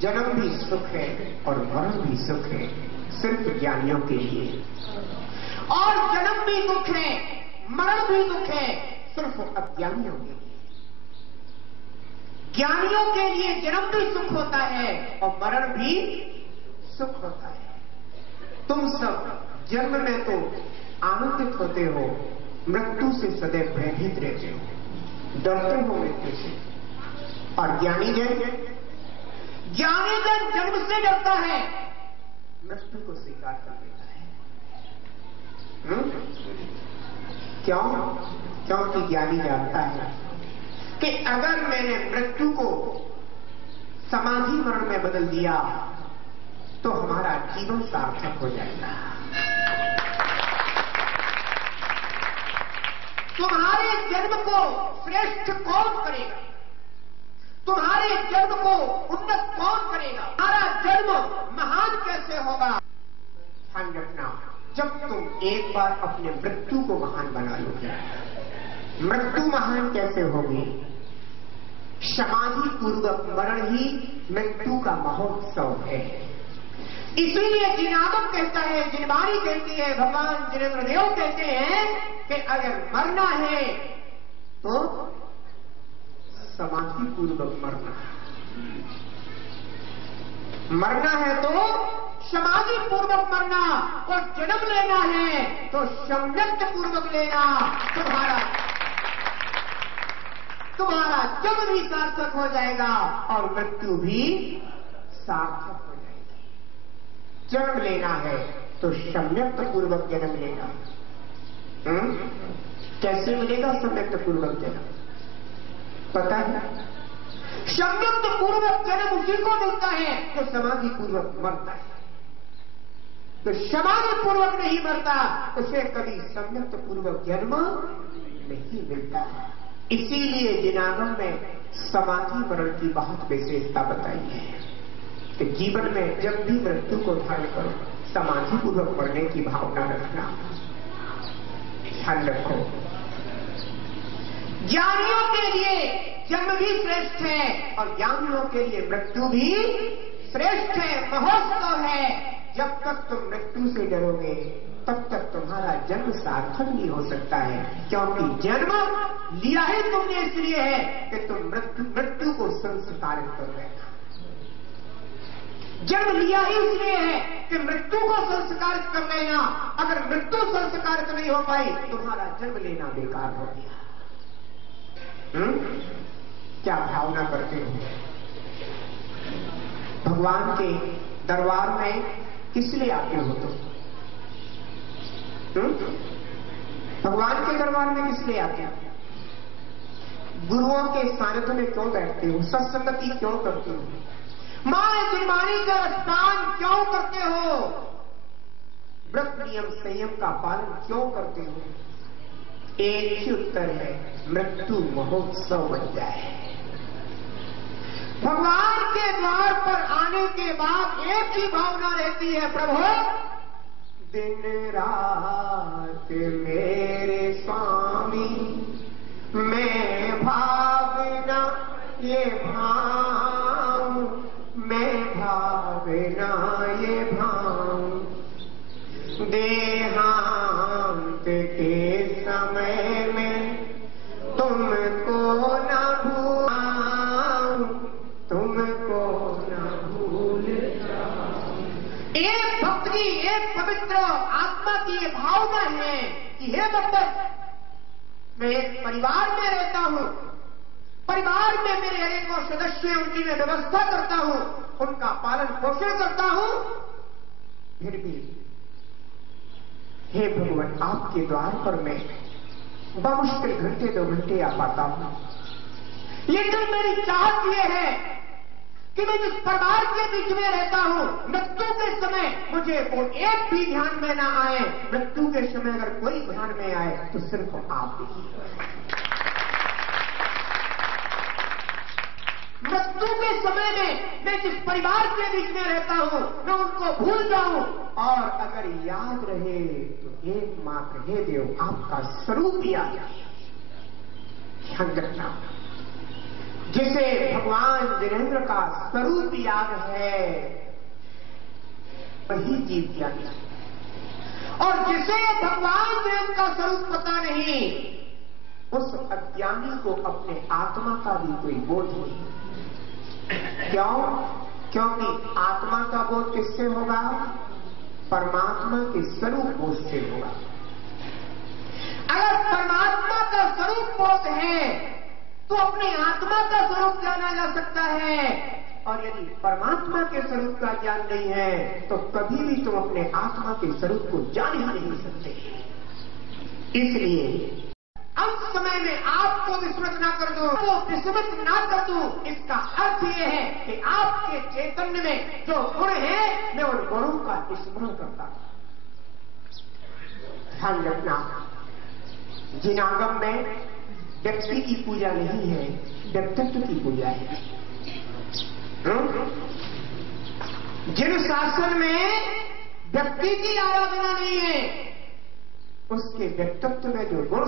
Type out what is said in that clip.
जन्म भी सुख है और मरण भी सुख है सिर्फ ज्ञानियों के लिए, और जन्म भी दुख है, मरण भी दुख है सिर्फ अज्ञानियों के लिए। ज्ञानियों के लिए जन्म भी सुख होता है और मरण भी सुख होता है। तुम सब जन्म में तो आनंदित होते हो, मृत्यु से सदैव भयभीत रहते हो, डरते हो मृत्यु से। और ज्ञानी जन जन्म से डरता है, मृत्यु को स्वीकार कर लेता है। क्यों? क्योंकि ज्ञानी जानता है कि अगर मैंने मृत्यु को समाधि मरण में बदल दिया तो हमारा जीवन सार्थक हो जाएगा। तुम्हारे जन्म को श्रेष्ठ कौन करेगा? तुम्हारे जन्म को उन्नत कौन करेगा? तुम्हारा जन्म महान कैसे होगा? ध्यान रखना, जब तुम एक बार अपने मृत्यु को महान बना लोगे। मृत्यु महान कैसे होगी? समाधि पूर्वक मरण ही मृत्यु का महोत्सव है। इसीलिए जिनागम कहता है, जिनवाणी कहती है, भगवान जिनेन्द्र देव कहते हैं कि अगर मरना है तो समाधि पूर्वक मरना है। मरना है तो समाधि पूर्वक मरना, और जन्म लेना है तो सम्यक पूर्वक लेना। तुम्हारा जन्म भी सार्थक हो जाएगा और मृत्यु भी सार्थक हो जाएगी। जन्म लेना है तो सम्यक पूर्वक जन्म लेना। कैसे मिलेगा सम्यक पूर्वक जन्म? पता है? सम्यक पूर्वक जन्म उसी को मिलता है जो समाधि पूर्वक मरता है। तो समाधि पूर्वक नहीं मरता उसे कभी सम्यक पूर्वक जन्म नहीं मिलता। इसीलिए जिनागम में समाधि मरण की बहुत विशेषता बताई है कि जीवन में जब भी मृत्यु को धारण करो, समाधि पूर्वक मरने की भावना रखना। ध्यान रखो, ज्ञानियों के लिए जन्म भी श्रेष्ठ है और ज्ञानियों के लिए मृत्यु भी श्रेष्ठ है, महोत्सव है। जब तक तुम मृत्यु से डरोगे तब तक तुम्हारा जन्म सार्थक नहीं हो सकता है, क्योंकि जन्म लिया ही तुमने इसलिए है कि तुम मृत्यु को संस्कारित कर लेना। जन्म लिया ही इसलिए है कि मृत्यु को संस्कारित कर लेना। अगर मृत्यु संस्कारित नहीं हो पाई तुम्हारा जन्म लेना बेकार हो गया। क्या भावना करते हो? भगवान के दरबार में किस लिए आते हो तुम? भगवान के दरबार में किस लिए आते हो? गुरुओं के सानिध्य में क्यों बैठते हो? सत्संगति क्यों करते हो? मां जिनवाणी का स्नान क्यों करते हो? व्रत नियम संयम का पालन क्यों करते हो? एक ही उत्तर है, मृत्यु महोत्सव बन जाए। भगवान के द्वार पर आने के बाद एक ही भावना रहती है, प्रभु दिन रात मेरे स्वामी मैं भावना ये भाव, मैं भावना ये भाव, देहांत के समय में तुमको न भूलाऊं, तुमको न भूल जाऊं। एक भक्त की, एक पवित्र आत्मा की ये भावना है कि हे भगवत, मैं एक परिवार में रहता हूं, परिवार में मेरे अनेकों सदस्य हैं, उनकी मैं व्यवस्था करता हूं, उनका पालन पोषण करता हूं, फिर भी हे भगवान आपके द्वार पर मैं बमुश्किल घंटे 2 घंटे आ पाता हूं। लेकिन मेरी चाहत यह है कि मैं जिस परिवार के बीच में रहता हूं, मृत्यु के समय मुझे वो एक भी ध्यान में ना आए। मृत्यु के समय अगर कोई ध्यान में आए तो सिर्फ आप ही। मृत्यु के समय में मैं जिस परिवार के बीच में रहता हूं मैं उनको भूल जाऊं, और अगर याद रहे तो एकमात्र हे देव आपका स्वरूप याद रहे। ध्यान रखना, जिसे भगवान वीरेंद्र का स्वरूप याद है वही जीव ज्ञानी, और जिसे भगवान वीरेंद्र का स्वरूप पता नहीं उस अज्ञानी को अपने आत्मा का भी कोई बोध नहीं। क्यों? क्योंकि आत्मा का बोध किससे होगा? परमात्मा के स्वरूप बोध से होगा। अगर परमात्मा का स्वरूप बोध है तो अपनी आत्मा का स्वरूप जाना जा सकता है, और यदि परमात्मा के स्वरूप का ज्ञान नहीं है तो कभी भी तुम अपने आत्मा के स्वरूप को जान ही नहीं सकते। इसलिए अंत समय में आपको विस्मृत ना कर दूं, वो विस्मृत ना कर दूं, इसका अर्थ यह है कि आपके चैतन्य में जो गुण है मैं उन गुणों का स्मरण करता हूं। ध्यान रखना, जिन आगम में व्यक्ति की पूजा नहीं है, व्यक्तित्व की पूजा है। जिन शासन में व्यक्ति की आराधना नहीं है, उसके व्यक्तित्व में जो गुण